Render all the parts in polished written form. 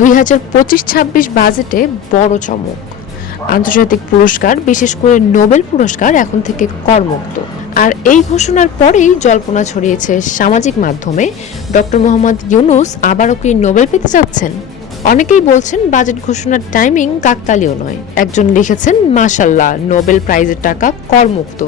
2025-26 বাজেটে বড় চমক। আন্তর্জাতিক পুরস্কার, বিশেষ করে নোবেল পুরস্কার এখন থেকে করমুক্ত। আর এই ঘোষণার পরেই জল্পনা ছড়িয়েছে সামাজিক মাধ্যমে, ডক্টর মোহাম্মদ ইউনূস আবারও কি নোবেল পেতে যাচ্ছেন। অনেকেই বলছেন বাজেট ঘোষণার টাইমিং কাকতালীয় নয়। একজন লিখেছেন, মাশাল্লাহ, নোবেল প্রাইজের টাকা করমুক্ত,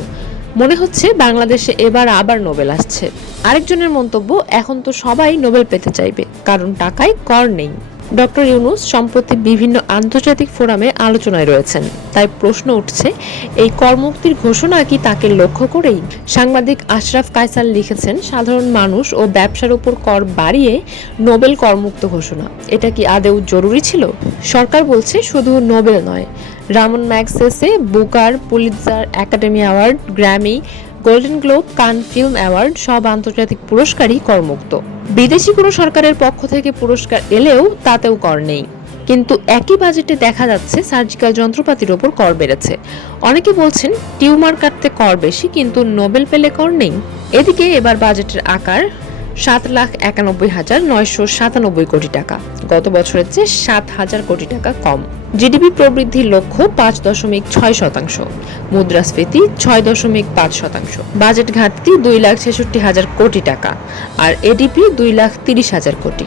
মনে হচ্ছে বাংলাদেশে এবার আবার নোবেল আসছে। আরেকজনের মন্তব্য, এখন তো সবাই নোবেল পেতে চাইবে, কারণ টাকায় কর নেই। ডক্টর ইউনূস সম্প্রতি বিভিন্ন আন্তর্জাতিক ফোরামে আলোচনায় রয়েছেন, তাই প্রশ্ন উঠছে, এই করমুক্তির ঘোষণা কি তাকে লক্ষ্য করেই? সাংবাদিক আশরাফ কায়সার লিখেছেন, সাধারণ মানুষ ও ব্যবসার উপর কর বাড়িয়ে নোবেল করমুক্ত ঘোষণা, এটা কি আদৌ জরুরি ছিল? সরকার বলছে শুধু নোবেল নয়, Ramon Magsaysay, Booker, Pulitzer, Academy award, Grammy, Golden Globe, Cannes film award সব আন্তর্জাতিক পুরস্কারই করমুক্ত। বিদেশি কোনো সরকারের পক্ষ থেকে পুরস্কার এলেও তাতেও কর নেই। কিন্তু একই বাজেটে দেখা যাচ্ছে সার্জিক্যাল যন্ত্রপাতির ওপর কর বেড়েছে। অনেকে বলছেন টিউমার কাটতে কর বেশি, কিন্তু নোবেল পেলে কর নেই। এদিকে এবার বাজেটের আকার 7,91,997 কোটি টাকা, গত বছরের চেয়ে 7,000 কোটি টাকা কম। জিডিপি প্রবৃদ্ধির লক্ষ্য 5.6%, মুদ্রাস্ফীতি 6.5%, বাজেট ঘাটতি 2,66,000 কোটি টাকা, আর এডিপি 2,30,000 কোটি।